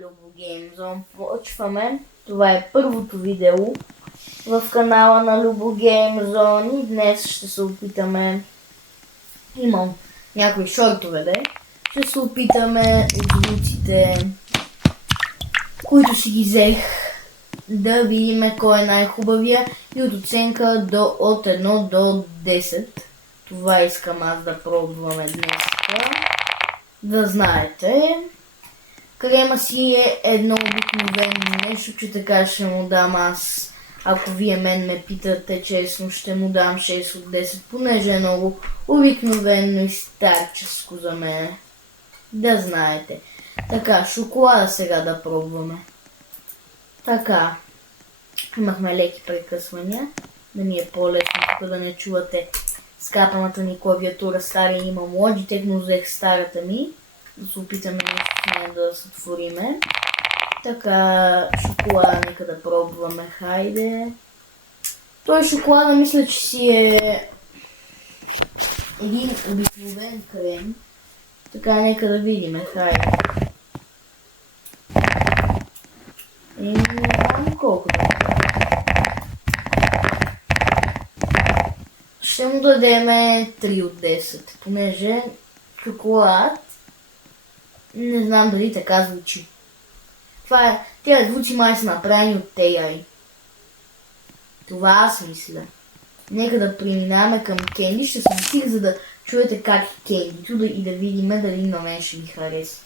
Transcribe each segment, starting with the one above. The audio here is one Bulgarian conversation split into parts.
Любо Геймзон. Почваме. Това е първото видео в канала на Любо Геймзон и днес ще се опитаме, имам някои шортове, ще се опитаме от звуците, които си ги взех, да видим кой е най-хубавия и от оценка от 1 до 10. Това искам аз да пробваме днес. Да знаете. Крема си е едно обикновено нещо, че така ще му дам аз. Ако вие мен ме питате честно, ще му дам 6 от 10, понеже е много обикновено и старческо за мен. Да знаете. Така, шоколада сега да пробваме. Така. Имахме леки прекъсвания, да ми е по-лесно тук да не чувате скапаната ни клавиатура. Стария имам Logitech, но взех старата ми. Да се опитаме нещо да сътвориме. Така, шоколада нека да пробваме, хайде. Той шоколада мисля, че си е един обикновен крем. Така, нека да видим, хайде. Не знам колко да. Ще му дадеме 3 от 10, понеже шоколад не знам дали така звучи. Тези звуци май са направени от AI. Това аз мисля. Нека да преминаваме към Кенди. Ще се достига, за да чуете как е Кендито и да видим дали на мен ще ми хареса.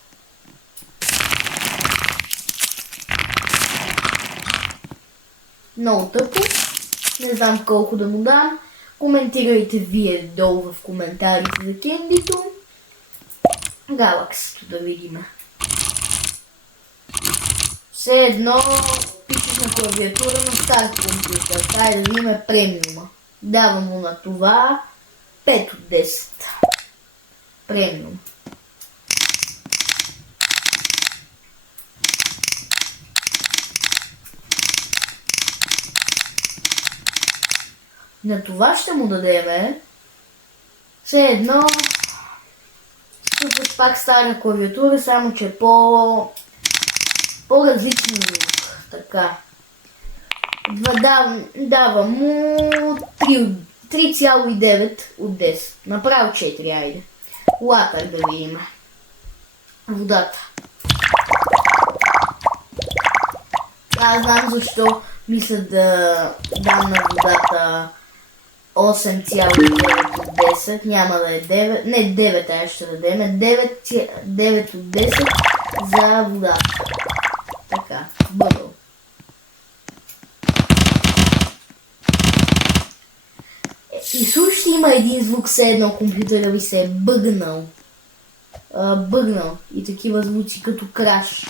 Много тъпо. Не знам колко да му дам. Коментирайте вие долу в коментарите за Кендито. Галаксито да видим. Все едно пишеш на клавиатура на стар компютър. Тай да видим премиума. Давам му на това 5 от 10. Премиум. На това ще му дадеме все едно пак стара клавиатура, само че по-различен звук. Така. Давам му 3,9 от 10. Направо 4, айде. Латър да видим. Водата. Аз знам защо мисля да дам на водата 8,9 от 10, няма да е 9, не 9, а ще дадем 9 от 10 за водата. Така, бъдъл. И слушайте, има един звук, все едно компютъра ви се е бъгнал. Бъгнал и такива звуци като краш.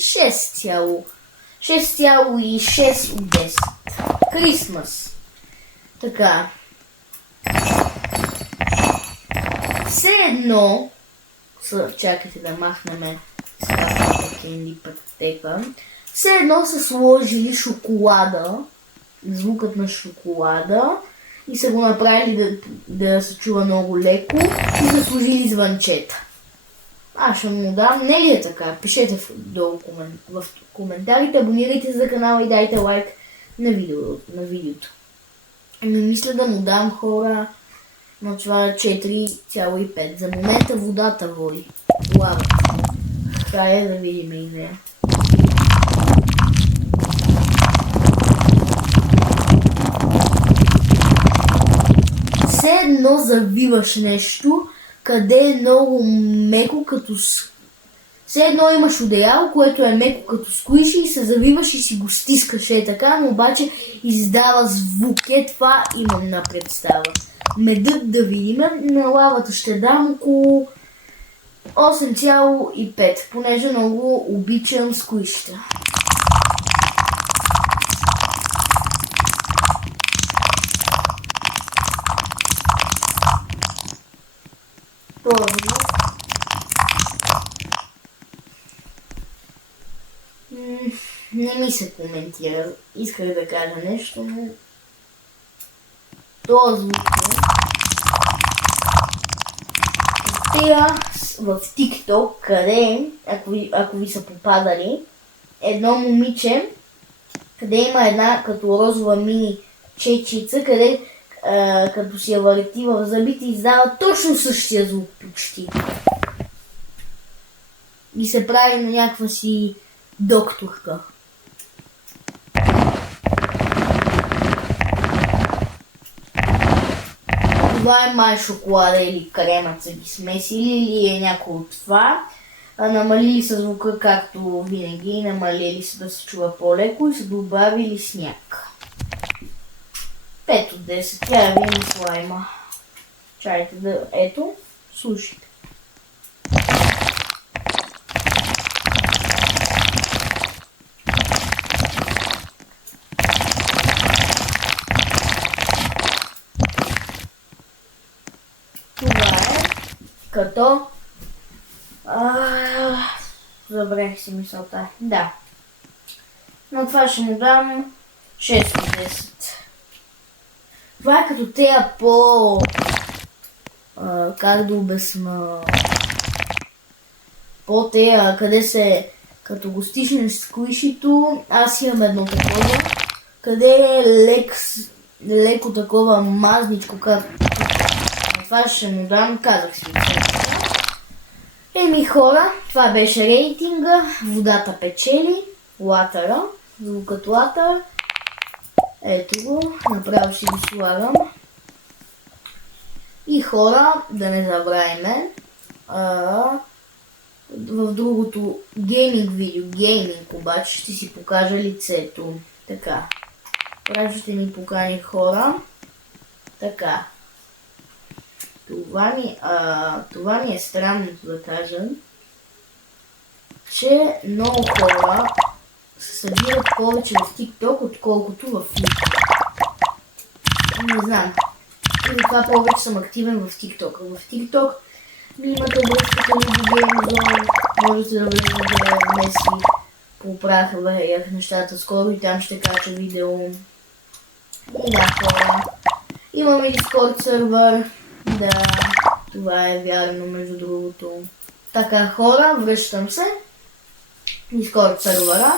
Шест цяло и 6 от 10. Крисмас. Така. Все едно, чакайте да махнем скапата Кенди пътека. Все едно са сложили шоколада, звукът на шоколада и са го направили да се чува много леко и са сложили звънчета. Аз ще му дам. Не ли е така? Пишете долу в коментарите, абонирайте се за канала и дайте лайк на видеото. Не мисля да му дам, хора, но това е 4,5. За момента водата води. Лава. Хайде да видим и нея. Все едно завиваш нещо, къде е много меко като... Все едно имаш одеяло, което е меко като скуиши и се завиваш и си го стискаш така, но обаче издава звук. Това имам на представа. Медът да видим. На лавата ще дам около 8,5, понеже много обичам скуишта. Не ми се коментира. Исках да кажа нещо, но този звук стига в TikTok, къде, ако ви са попадали, едно момиче, къде има една като розова мини чечица, къде като си я върти в зъбите, издава точно същия звук почти. И се прави на някаква си докторка. Това е май шоколада или кремът са ги смесили, или е някой от това. Намалили са звука както винаги, намалили са да се чува по-леко и са добавили сняг. 5 от 10, тя ви има слайма. Чайте да, ето, слушайте. Това е като... забравих си мисълта. Да. Но това ще му дам 6 от 10. Това е като тея по... как да обясна... По тея, къде се... Като го стиснем с клишито, аз имам едно такова, къде е леко такова мазничко, както... Това ще му дам, казах си. Еми хора, това беше рейтинга, водата печели, латъра, звукът латър. Ето го, направо ще го слагам. И хора, да не забравяме, в другото гейминг видео, гейминг обаче, ще си покажа лицето. Така, трябва ще ни покани хора. Така. Това ми е странното да кажа, че много хора се събират повече в TikTok, отколкото в YouTube. Не знам. И затова повече съм активен в TikTok. В TikTok ви имате връзката ми до GameZone, можете да влезете днес и поправях нещата скоро и там ще кача видео. И да, хора. Имаме Discord сервер. Да, това е вярно между другото. Така хора, връщам се. Discord сервера.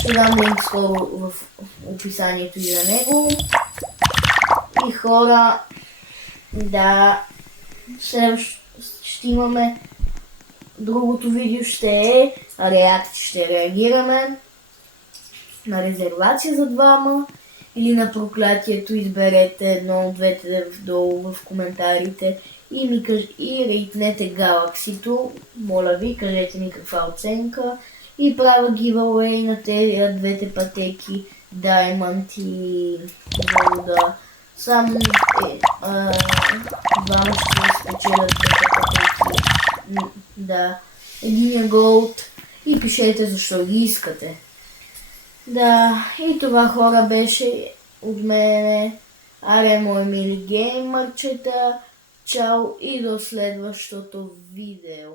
Ще дам линк скоро в описанието и за него. И хора, да, ще имаме другото видео ще е реакция, ще реагираме на резервация за двама или на проклятието, изберете едно от двете долу в коментарите и рейтнете Галаксито, моля ви, кажете ми каква оценка и правя giveaway на тези двете пътеки Diamond и Голда. Само двама ще спечелят двете пътеки. Да, единия Голд и пишете защо ги искате. Да, и това хора беше от мене. Аре, мои мили геймърчета. Чао и до следващото видео.